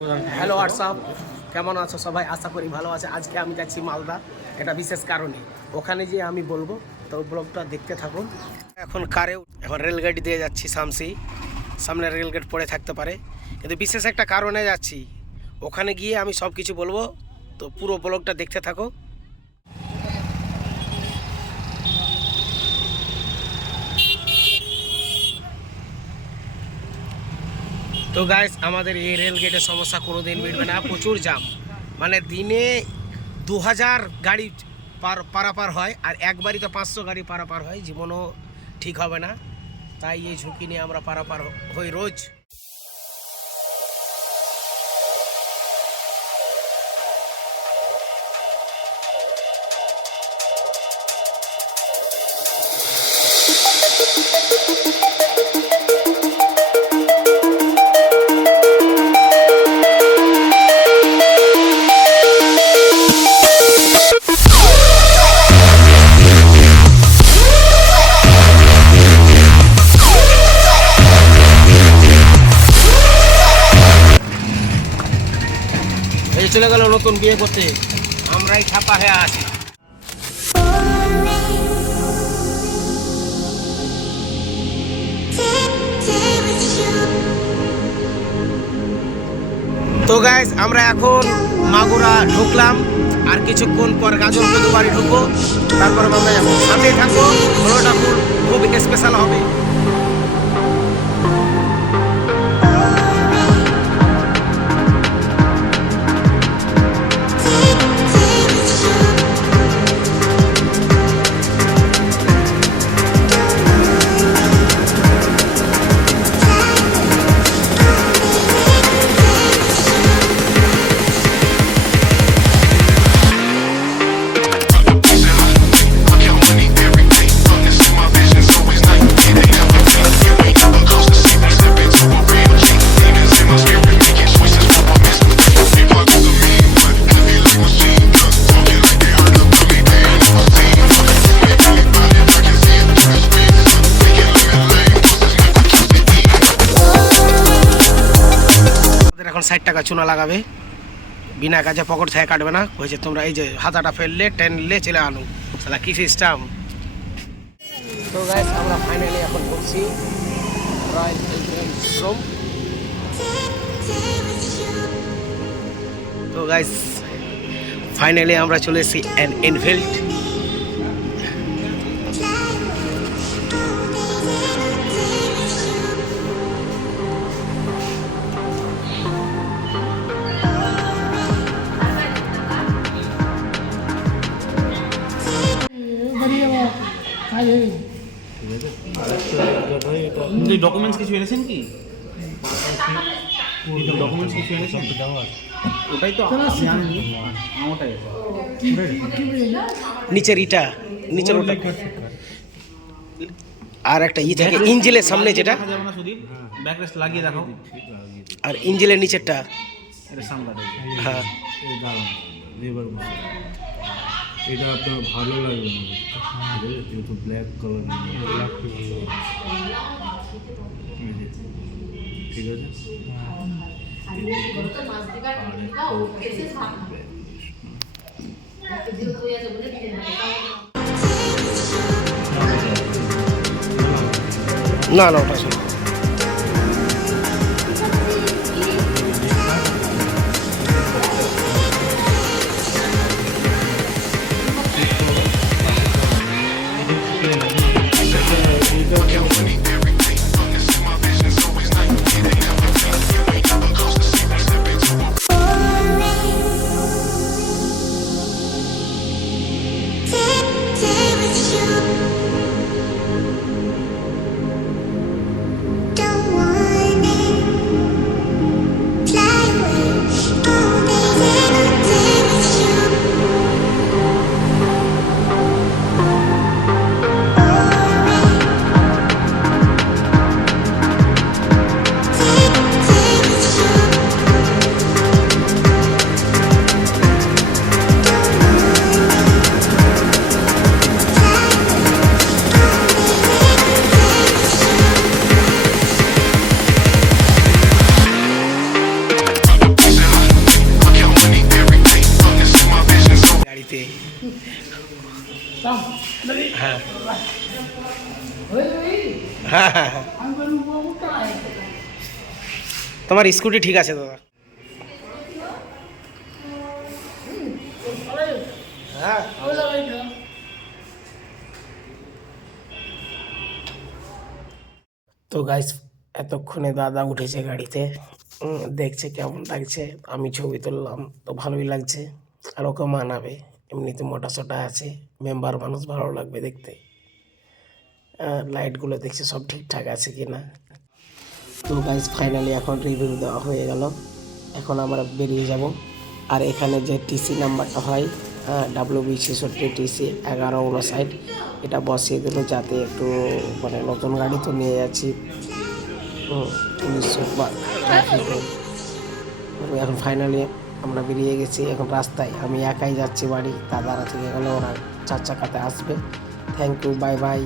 Hello WhatsApp, কেমন আছো সবাই? আশা করি ভালো আছে। আজকে আমি যাচ্ছি মালদা, এটা বিশেষ কারণে। ওখানে গিয়ে আমি বলবো, তো ব্লগটা দেখতে থাকুন। এখন রেলগাড়ি দিয়ে যাচ্ছি শামসি, সামনে রেলগেট পড়ে থাকতে পারে, কিন্তু বিশেষ একটা কারণে যাচ্ছি। ওখানে গিয়ে আমি সব কিছু বলবো, তো পুরো ব্লগটা দেখতে থাকো। তো গাইস, আমাদের এই রেল গেটের সমস্যা কোনো দিন মিটবে না। প্রচুর জাম, মানে দিনে 2000 গাড়ি পারাপার হয়, আর একবারই তো 500 গাড়ি পারাপার হয়। জীবনও ঠিক হবে না, তাই এই ঝুঁকি নিয়ে আমরা পারাপার হই রোজ। এই চলে গেল নতুন বিয়ে করতে, আমরাই ছাপা হয়ে আছি। তো গাইস, আমরা এখন মাগুরা ঢুকলাম, আর কিছুক্ষণ পর গাজলপুর বাড়ি ঢুকবো, তারপরে আমরা যাবো। সামনে থাকবো, ভালোটা খুব স্পেশাল হবে। এখন 60 টাকা চুনা লাগাবে, বিনা কাজে পকেট থেকে কাটবে না। হয়েছে, তোমরা এই যে হাতাটা ফেললে টেনলে চলে আনো, সালা কি সিস্টেম। তো গাইস, আমরা ফাইনালি এখন ঢুকছি রয়্যাল এনফিল্ড শোরুম। তো গাইস, ফাইনালি আমরা চলে এসেছি এনফিল্ড। ডকুমেন্টস কিছু এনেছেন কি? ডকুমেন্টস কিছু এনেছেন? ওটাই তো ওটাই নিচের ইটা, নিচের ওটা, আর একটা ই থাকে ইঞ্জিলের সামনে যেটা, ব্যাকরেস্ট লাগিয়ে দেখো, আর ইঞ্জিলের নিচেরটা। এটা সামনে হ্যাঁ, এটা আপনার ভালো লাগবে না, যেহেতু ব্ল্যাক কালার। ঠিক আছে, না না ওটা শোনো। হ্যাঁ হ্যাঁ হ্যাঁ হ্যাঁ। তোমার স্কুটি ঠিক আছে দাদা। হ্যাঁ তো গাইস এতক্ষণে দাদা উঠেছে গাড়িতে, দেখছে কেমন লাগছে, আমি ছবি তুললাম তো ভালোই লাগছে, আর ওকে মানাবে, এমনিতে মোটা সোটা আছে, মেম্বার মানুষ, ভালো লাগবে দেখতে। লাইটগুলো দেখছে সব ঠিকঠাক আছে কি না। তো গাইস ফাইনালি এখন রিভিউ দেওয়া হয়ে গেল, এখন আমরা বেরিয়ে যাব। আর এখানে যে টিসি নাম্বারটা হয় WB66 TC 1159, এটা বসিয়ে দিল যাতে একটু মানে নতুন গাড়ি তো নিয়ে যাচ্ছি 1900 বা ট্রাফিকে। এখন ফাইনালি আমরা বেরিয়ে গেছি, এখন রাস্তায় আমি একাই যাচ্ছি বাড়ি, দাদারা থেকে গেলে ওরা 4 চাকাতে আসবে। Thank you, bye by.